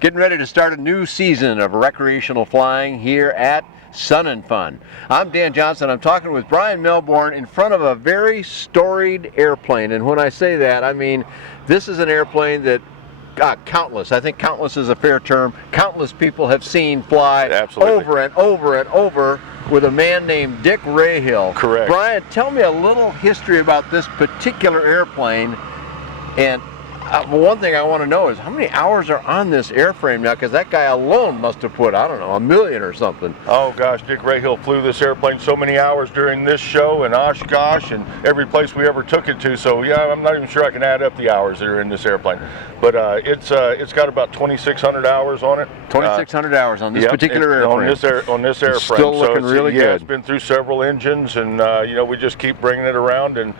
getting ready to start a new season of recreational flying here at Sun and Fun. I'm Dan Johnson. I'm talking with Bryan Melborn in front of a very storied airplane. And when I say that, I mean this is an airplane that countless, I think countless is a fair term, countless people have seen fly over and over and over with a man named Dick Rahill. Correct. Bryan, tell me a little history about this particular airplane. And one thing I want to know is how many hours are on this airframe now, because that guy alone must have put, I don't know, 1 million or something. Oh gosh, Dick Rahill flew this airplane so many hours during this show and Oshkosh and every place we ever took it to, so yeah, I'm not even sure I can add up the hours that are in this airplane. But it's got about 2,600 hours on it. 2,600 hours on this particular airframe. On this airframe. It's still looking really good. Yeah, it's been through several engines, and you know, we just keep bringing it around, and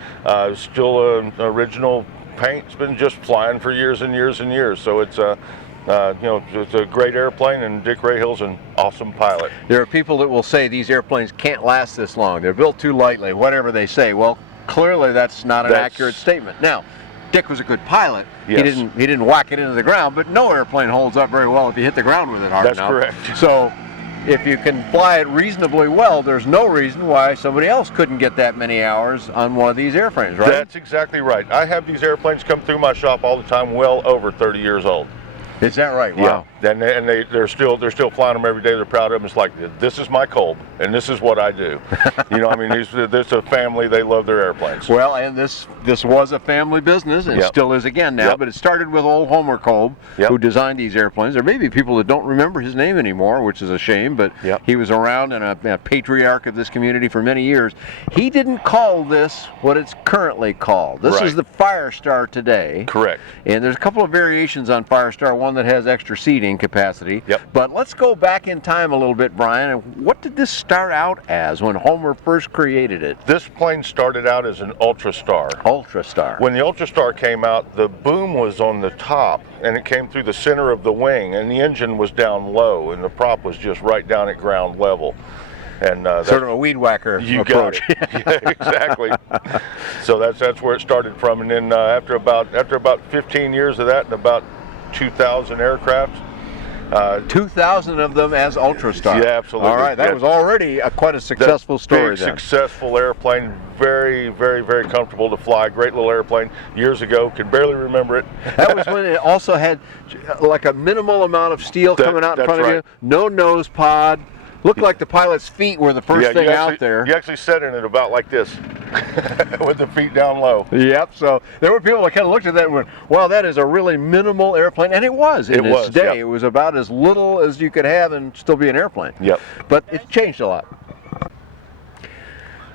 still an original paint. It's been just flying for years and years and years. So it's you know, it's a great airplane, and Dick Rahill's an awesome pilot. There are people that will say these airplanes can't last this long. They're built too lightly, whatever they say. Well, clearly that's not an accurate statement. Now, Dick was a good pilot. Yes. He didn't whack it into the ground, but no airplane holds up very well if you hit the ground with it hard enough. That's correct. So if you can fly it reasonably well, there's no reason why somebody else couldn't get that many hours on one of these airframes, right? That's exactly right. I have these airplanes come through my shop all the time, well over 30 years old. Is that right? Wow. Yeah, and they're still flying them every day. They're proud of them. It's like, this is my Kolb, and this is what I do. You know, I mean, this a family. They love their airplanes. Well, and this was a family business, and still is again now. But it started with old Homer Kolb, who designed these airplanes. There may be people that don't remember his name anymore, which is a shame. But he was around and a patriarch of this community for many years. He didn't call this what it's currently called. This is the Firestar today. Correct. And there's a couple of variations on Firestar. One that has extra seating capacity. But let's go back in time a little bit, Bryan. What did this start out as when Homer first created it? This plane started out as an Ultrastar. Ultrastar. When the Ultrastar came out, the boom was on the top, and it came through the center of the wing, and the engine was down low, and the prop was just right down at ground level. And sort of a weed whacker approach. Got it. Yeah, exactly. So that's where it started from, and then after about 15 years of that, and about 2,000 aircraft. 2,000 of them as Ultrastar. Yeah, absolutely. All right, that was already quite a successful story. Big, successful airplane, very, very, very comfortable to fly. Great little airplane. Years ago, can barely remember it. That was when it also had like a minimal amount of steel coming out in front of you. No nose pod. Looked like the pilot's feet were the first thing out there. You actually sat in it about like this, with the feet down low. Yep, so there were people that kind of looked at that and went, wow, that is a really minimal airplane. And it was in its day. It was about as little as you could have and still be an airplane. Yep. But it's changed a lot.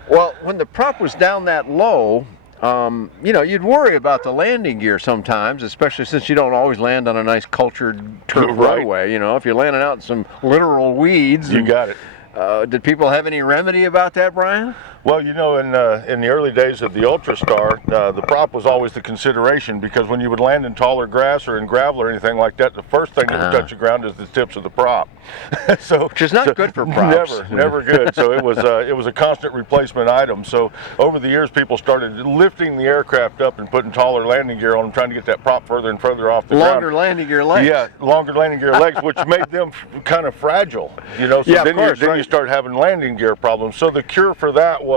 Well, when the prop was down that low, you know, you'd worry about the landing gear sometimes, especially since you don't always land on a nice cultured turf runway. You know, if you're landing out in some literal weeds. You got it. Did people have any remedy about that, Bryan? Well, you know, in the early days of the Ultrastar, the prop was always the consideration, because when you would land in taller grass or in gravel or anything like that, the first thing that would touch the ground is the tips of the prop. Which is not good for props. Never good. So it was a constant replacement item. So over the years, people started lifting the aircraft up and putting taller landing gear on them, trying to get that prop further and further off the ground. Longer landing gear legs. Yeah, longer landing gear legs, which made them kind of fragile. You know, so then you start having landing gear problems. So the cure for that was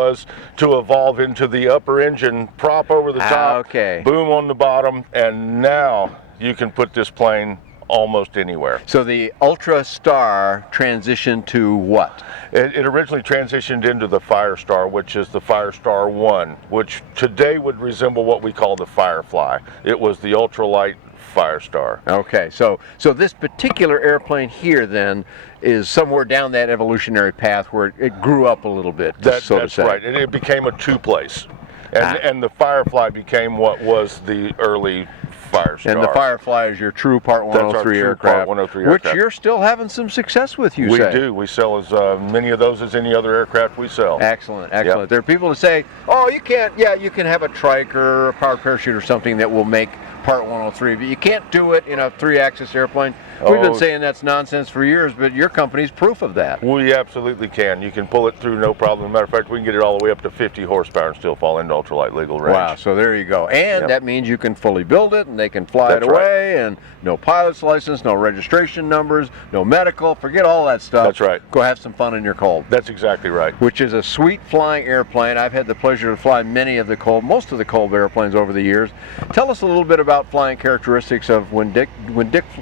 to evolve into the upper engine prop over the top, boom on the bottom, and now you can put this plane almost anywhere. So the Ultrastar transitioned to what? It originally transitioned into the Firestar, which is the Firestar I, which today would resemble what we call the Firefly. It was the Ultralight Firestar. Okay, so this particular airplane here then is somewhere down that evolutionary path where it grew up a little bit, that's right. It became a two-place. And the Firefly became what was the early Firestar. And the Firefly is your true Part 103 aircraft, Part 103 aircraft, which you're still having some success with, you say. We do. We sell as many of those as any other aircraft we sell. Excellent, excellent. Yep. There are people that say, oh, you can't, you can have a trike or a powered parachute or something that will make Part 103, but you can't do it in a 3-axis airplane. We've been saying that's nonsense for years, but your company's proof of that. We absolutely can. You can pull it through no problem. As a matter of fact, we can get it all the way up to 50 horsepower and still fall into ultralight legal range. Wow, so there you go. And that means you can fully build it, and they can fly it away, and no pilot's license, no registration numbers, no medical, forget all that stuff. That's right. Go have some fun in your Kolb. That's exactly right. Which is a sweet flying airplane. I've had the pleasure to fly many of the Kolb, most of the Kolb airplanes over the years. Tell us a little bit about flying characteristics of when Dick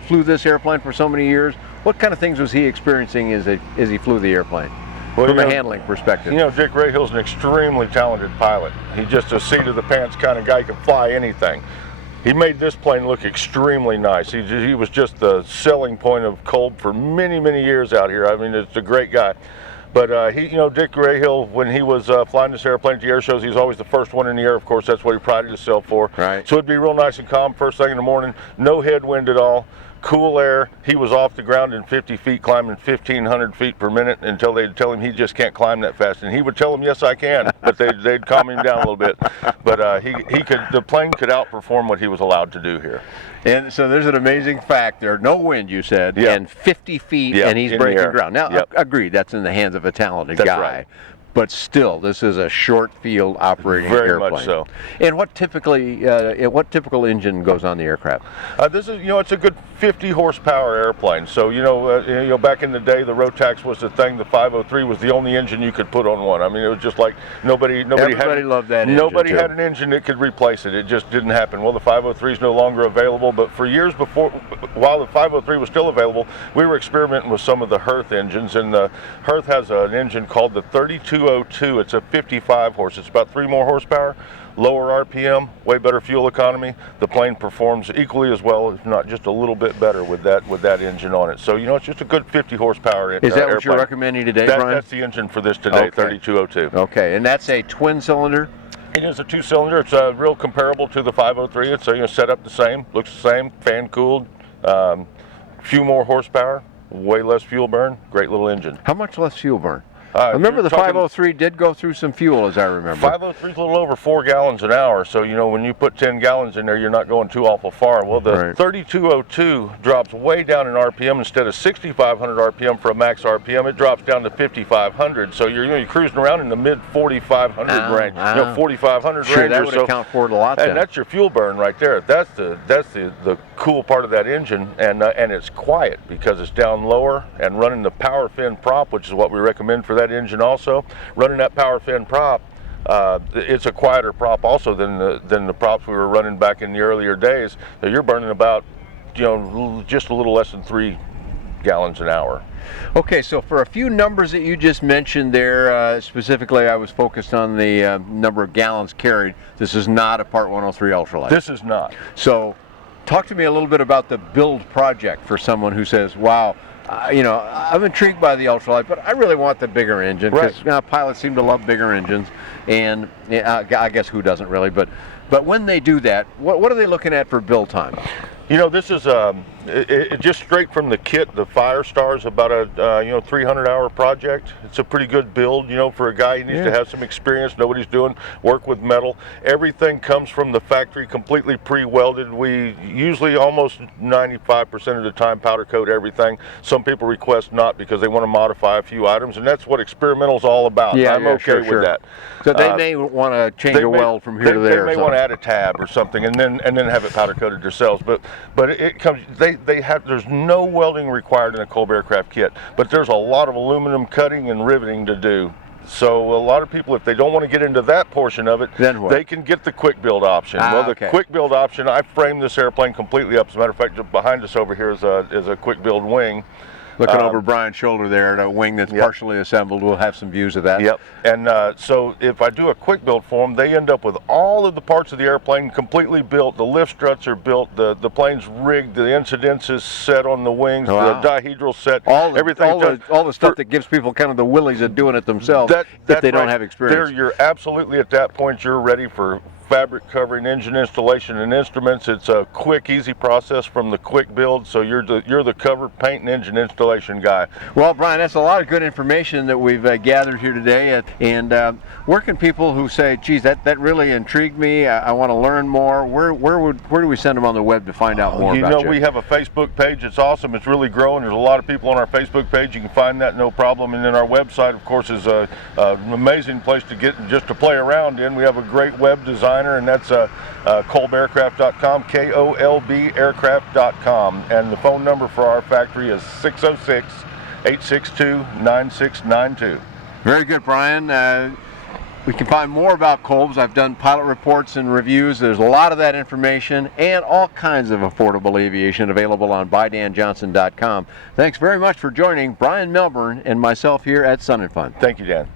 flew this airplane for so many years. What kind of things was he experiencing as he flew the airplane? Well, from a handling perspective. You know, Dick Rahill's an extremely talented pilot. He's just a seat of the pants kind of guy, can fly anything. He made this plane look extremely nice. He was just the selling point of Kolb for many, many years out here. I mean, it's a great guy. But you know, Dick Rahill, when he was flying this airplane at the air shows, he was always the first one in the air. Of course, that's what he prided himself for. Right. So it'd be real nice and calm first thing in the morning, no headwind at all. Cool air. He was off the ground in 50 feet, climbing 1,500 feet per minute until they'd tell him he just can't climb that fast. And he would tell them, yes, I can, but they'd calm him down a little bit. But the plane could outperform what he was allowed to do here. And so there's an amazing fact there. No wind, you said, and 50 feet, and he's breaking ground. Now, agreed, that's in the hands of a talented guy. Right. But still, this is a short field operating airplane. Very much so. And what typical engine goes on the aircraft? This is, you know, it's a good 50 horsepower airplane. So you know, back in the day, the Rotax was the thing. The 503 was the only engine you could put on one. I mean, it was just like nobody loved that engine. Nobody had an engine that could replace it. It just didn't happen. Well, the 503 is no longer available, but for years before, while the 503 was still available, we were experimenting with some of the Hearth engines, and the Hearth has an engine called the 3202. It's a 55 horse. It's about 3 more horsepower, lower RPM, way better fuel economy. The plane performs equally as well, if not just a little bit better with that engine on it. So you know, it's just a good 50 horsepower Is that airplane. what you're recommending today, Brian? That's the engine for this today, 3202. Okay, and that's a twin cylinder? It is a 2-cylinder. It's real comparable to the 503. It's set up the same, looks the same, fan cooled, few more horsepower, way less fuel burn, great little engine. How much less fuel burn? Remember the 503 did go through some fuel, as I remember. 503 is a little over 4 gallons an hour, so you know, when you put 10 gallons in there, you're not going too awful far. Well, the 3202 drops way down in RPM. Instead of 6,500 RPM for a max RPM, it drops down to 5,500. So you're cruising around in the mid 4,500 range. You know, 4,500 sure, range. That would account for it a lot. And that's your fuel burn right there. That's the cool part of that engine, and it's quiet because it's down lower and running the power fin prop, which is what we recommend for that engine also. Running that power fin prop, it's a quieter prop also than the props we were running back in the earlier days. So you're burning about, you know, just a little less than 3 gallons an hour. Okay, so for a few numbers that you just mentioned there, specifically I was focused on the number of gallons carried. This is not a Part 103 Ultralight. This is not. So talk to me a little bit about the build project for someone who says, wow, you know, I'm intrigued by the Ultralight, but I really want the bigger engine, because pilots seem to love bigger engines, and I guess who doesn't really, but when they do that, what are they looking at for build time? You know, this is just straight from the kit. The Fire Star is about a 300-hour project. It's a pretty good build, you know, for a guy who needs to have some experience, know what he's doing, work with metal. Everything comes from the factory, completely pre-welded. We usually almost 95% of the time powder coat everything. Some people request not because they want to modify a few items, and that's what experimental's all about. I'm okay with that. So they may want to change a weld from here to there. They may want to add a tab or something, and then have it powder coated themselves. But it comes. There's no welding required in a Kolb Aircraft kit, but there's a lot of aluminum cutting and riveting to do. So a lot of people, if they don't want to get into that portion of it, then what? They can get the quick build option. The quick build option, I framed this airplane completely up. As a matter of fact, behind us over here is a quick build wing. Looking over Brian's shoulder there at a wing that's partially assembled. We'll have some views of that. Yep. And so if I do a quick build for them, they end up with all of the parts of the airplane completely built. The lift struts are built. The plane's rigged. The incidence is set on the wings. The dihedral set. All the stuff that gives people kind of the willies of doing it themselves if they don't have experience. You're absolutely at that point. You're ready for fabric covering, engine installation, and instruments. It's a quick, easy process from the quick build, so you're the cover, paint, and engine installation guy. Well, Bryan, that's a lot of good information that we've gathered here today. And where can people who say, geez, that really intrigued me, I want to learn more, where do we send them on the web to find out more about you? We have a Facebook page. It's awesome. It's really growing. There's a lot of people on our Facebook page. You can find that no problem. And then our website, of course, is an amazing place to get just to play around in. We have a great web designer, and that's kolbaircraft.com, KOLB aircraft.com. And the phone number for our factory is 606-862-9692. Very good, Bryan. We can find more about Kolb's. I've done pilot reports and reviews. There's a lot of that information and all kinds of affordable aviation available on BuyDanJohnson.com. Thanks very much for joining Bryan Melborn and myself here at Sun and Fun. Thank you, Dan.